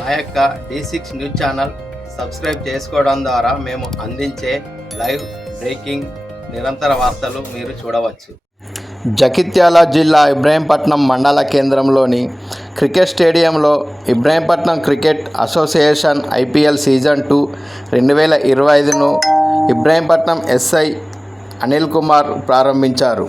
మా యొక్క D six news channel subscribe చేసుకోవడం ద్వారా మేము అందించే లైవ్ బ్రేకింగ్ నిరంతర వార్తలు మీరు చూడవచ్చు. జగిత్యాల జిల్లా ఇబ్రాహీంపట్నం మండల కేంద్రంలోని క్రికెట్ స్టేడియంలో Ibrahimpatnam cricket association IPL season two రెండు వేల ఇరవై ఐదును ఇబ్రాహీంపట్నం ఎస్ఐ అనిల్ కుమార్ ప్రారంభించారు.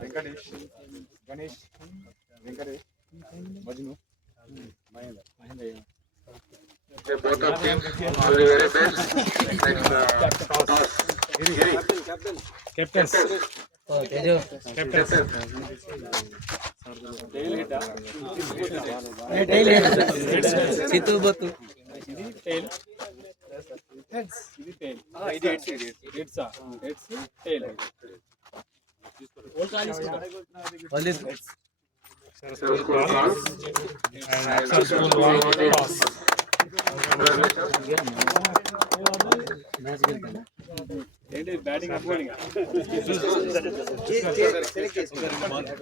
Venkatesh Ganesh Venkatesh Majnu Mahender Mahender both of teams all the very best. Next, uh, toss. Captains captains చిత్తూబొత్తు ఇది Tail ఇది టైల్ ఇది హెడ్స్ ఇది హెడ్స్ హెడ్స్ టైల్ ఏంటి బ్యాటింగ్ బౌలింగ్ బౌలింగ్ బౌలింగ్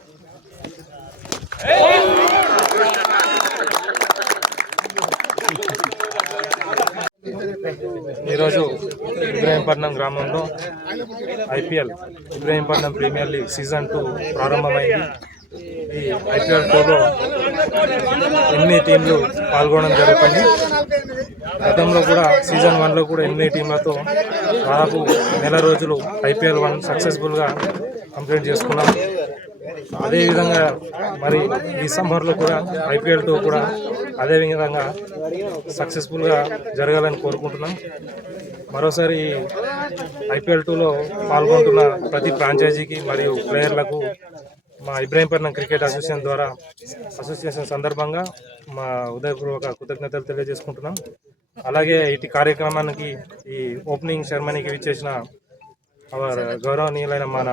ఈరోజు ఇబ్రాహీంపట్నం గ్రామంలో IPL Ibrahimpatnam premier league season two ప్రారంభమైంది. ఈ IPL టూలో ఎనిమిది టీంలు పాల్గొనడం జరుగుతుంది? గతంలో కూడా సీజన్ వన్లో కూడా ఎనిమిది టీంలతో దాదాపు నెల రోజులు ఐపీఎల్ వన్ సక్సెస్ఫుల్గా కంప్లీట్ చేసుకున్నాం. అదేవిధంగా మరి డిసెంబర్లో కూడా ఐపీఎల్ టూ కూడా అదేవిధంగా సక్సెస్ఫుల్గా జరగాలని కోరుకుంటున్నాం. మరోసారి ఐపీఎల్ టూలో పాల్గొంటున్న ప్రతి ఫ్రాంచైజీకి మరియు ప్లేయర్లకు మా ఇబ్రాహీంపట్నం క్రికెట్ అసోసియేషన్ ద్వారా అసోసియేషన్ సందర్భంగా మా ఉదయపూర్వక కృతజ్ఞతలు తెలియజేసుకుంటున్నాం. అలాగే ఇటు కార్యక్రమానికి ఈ ఓపెనింగ్ సెరమనీకి విచ్చేసిన గౌరవనీయులైన మన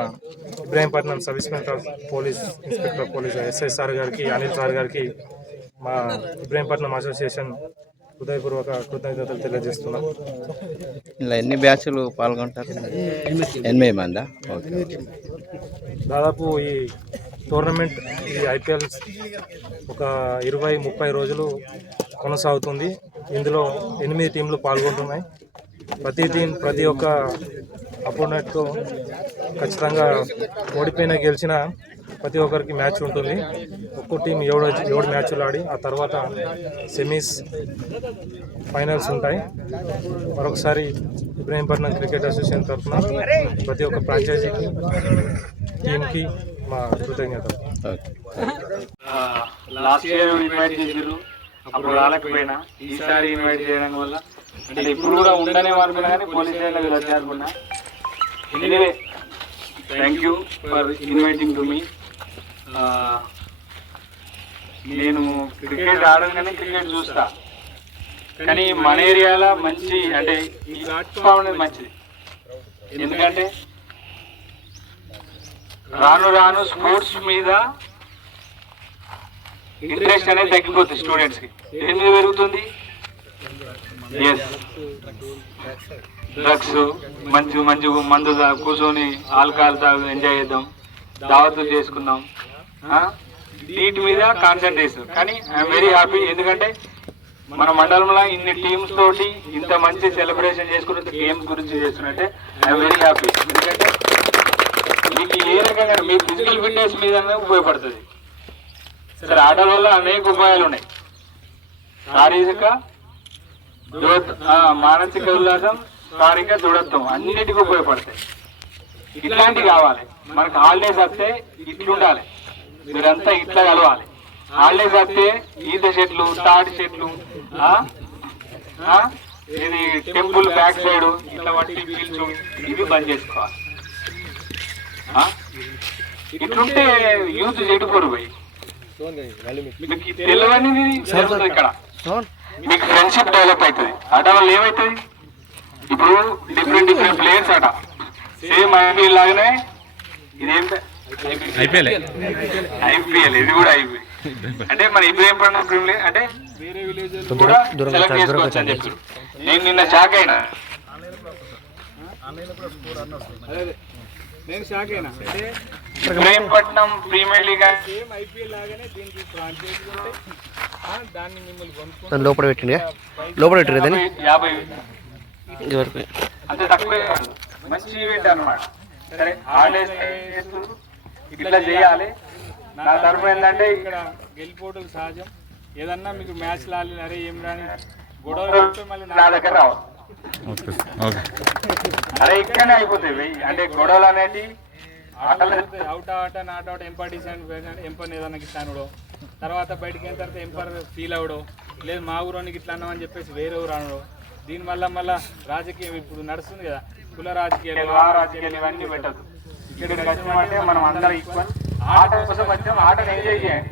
Ibrahimpatnam sub inspector police inspector police SI sir గారికి అనిల్ సార్ గారికి మా ఇబ్రాహీంపట్నం అసోసియేషన్ హృదయపూర్వక కృతజ్ఞతలు తెలియజేస్తున్నాం. ఇలా ఎన్ని బ్యాచ్లు పాల్గొంటారు? ఎనిమిది మందా? దాదాపు ఈ టోర్నమెంట్ ఈ ఐపీఎల్ ఒక ఇరవై ముప్పై రోజులు కొనసాగుతుంది. ఇందులో ఎనిమిది టీంలు పాల్గొంటున్నాయి. ప్రతి టీం ప్రతి ఒక్క అపోనెంట్తో ఖచ్చితంగా ఓడిపోయిన గెలిచిన ప్రతి ఒక్కరికి మ్యాచ్ ఉంటుంది. ఒక్కో టీం ఏడు ఏడు మ్యాచ్లు ఆడి ఆ తర్వాత సెమీస్ ఫైనల్స్ ఉంటాయి. మరొకసారి ఇబ్రాహీంపట్నం క్రికెట్ అసోసియేషన్ తరఫున ప్రతి ఒక్క ఫ్రాంచైజీకి టీంకి మా కృతజ్ఞత లాస్ట్ ఇయర్ ఇన్వైట్ చేసారు అప్పుడు రాలేకపోయినా. ఈసారి ఇన్వైట్ చేయడం వల్ల అంటే ఇప్పుడు కూడా ఉండనే అనుకున్నా కానీ పోలీస్ స్టేషన్లో వీళ్ళు అనుకున్నా. Anyway thank you for inviting to me నేను క్రికెట్ ఆడగానే క్రికెట్ చూస్తా. కానీ మన ఏరియాలో మంచి అంటే ఈ ప్లాట్ఫామ్ అనేది మంచిది. ఎందుకంటే రాను రాను స్పోర్ట్స్ మీద ఇంట్రెస్ట్ అనేది తగ్గిపోతుంది స్టూడెంట్స్కి ఎందుకు పెరుగుతుంది డ్రగ్స్ మంచి మంచి మందు కూర్చొని ఆల్కహాల్ తాగు ఎంజాయ్ చేద్దాం. దావతులు చేసుకుందాం. ఆ? వీటి మీద కాన్సన్ట్రేషన్ కానీ ఐఎమ్ వెరీ హ్యాపీ ఎందుకంటే మన మండలంలో ఇన్ని టీమ్స్ తోటి ఇంత మంచి సెలబ్రేషన్ చేసుకున్న గేమ్స్ గురించి చేస్తున్నట్టే ఐఎమ్ వెరీ హ్యాపీ ఎందుకంటే మీకు ఏ రకంగా మీ ఫిజికల్ ఫిట్నెస్ మీద ఉపయోగపడుతుంది. సరే ఆటల వల్ల అనేక ఉపాయాలు ఉన్నాయి. శారీరక మానసిక ఉల్లాసం శారీరక దృఢత్వం అన్నిటికీ ఉపయోగపడతాయి. ఇట్లాంటివి కావాలి. మనకు హాలిడేస్ వస్తే ఇట్లుండాలి. మీరంతా ఇట్లా కలవాలి. హాలిడేస్ వస్తే ఈత చెట్లు తాటి చెట్లు? ఇది టెంపుల్ బ్యాక్ సైడ్ ఇట్లా వంటి పీల్చు ఇవి బంద్ చేసుకోవాలి? ఇట్లుంటే యూత్ చెడిపోరు పోయి. మీకు తెలియని జరుగుతుంది ఇక్కడ. మీకు ఫ్రెండ్షిప్ డెవలప్ అవుతుంది. ఆట వల్ల ఏమవుతుంది ఇప్పుడు డిఫరెంట్ డిఫరెంట్ ప్లేయర్స్ ఆట. సేమ్ ఐపీఎల్ లాగానే ఇదేం ఐపీఎల్ ఐపీఎల్ ఇది కూడా ఐపీఎల్ అంటే మన ఇబ్రాహిం పండుగ ప్రీమియర్ అంటే వేరే విలేజ్ కూడా సెలెక్ట్ చేసుకోవచ్చు అని చెప్పారు. నేను నిన్న షాక్ అయినా. Ibrahimpatnam premier league same IPL లాగానే దీనికి దాన్ని లోపల పెట్టిండే లోపల పెట్టిరు దాన్ని? యాభై ఇదివరకు అంతే తక్కువే కాదు. మంచి ఈవెంట్ అన్నమాట. సరే హాలిడేస్ చేస్తూ ఇట్లా చేయాలి. నా తరఫు ఏంటంటే ఇక్కడ గెలిపోవడం సహజం. ఏదన్నా మీకు మ్యాచ్ లాలి అరే ఏం రాని మళ్ళీ నా దగ్గర రావాలి అదే ఇక్కడనే అయిపోతాయి వెయ్యి. అంటే గొడవలు అనేటి ఆటలు అవుట్ ఆట not out umpire decision umpire ఏదన్నా అనుడో. తర్వాత బయటికి అయిన తర్వాత ఎంపర్ ఫీల్ అవడో లేదు మా ఊరోనికి ఇట్లా అన్నామని చెప్పేసి వేరే ఊరు అనడో. దీనివల్ల మళ్ళా రాజకీయం ఇప్పుడు నడుస్తుంది కదా. కుల రాజకీయాలు ఆ రాజకీయాలు ఇవన్నీ పెట్టదు ఇక్కడికి వచ్చినామంటే మనం అందరం ఈక్వల్ ఆట కోసం వచ్చాం ఆటను ఎంజాయ్ చేయండి.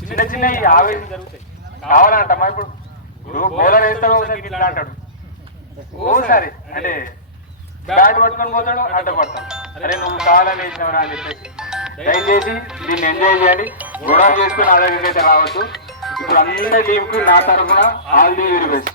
చిన్న చిన్న ఈ ఆవేశం జరుగుతాయి కావాలంటమ్మా ఇప్పుడు. ఇప్పుడు బౌలర్ వేస్తాడు ఒకసారి ఇట్లా అంటాడు. ఓసారి అంటే బ్యాట్ పట్టుకొని పోతాడు అడ్డ పడతాడు. అరే నువ్వు కావాలని వేసినవరా అని చెప్పేసి. దయచేసి దీన్ని ఎంజాయ్ చేయండి. గొడవ చేసుకుని నా దగ్గరికి అయితే రావచ్చు ఇప్పుడు అందరి టీంకి నా తరఫున ఆల్ ది వెరీ బెస్ట్.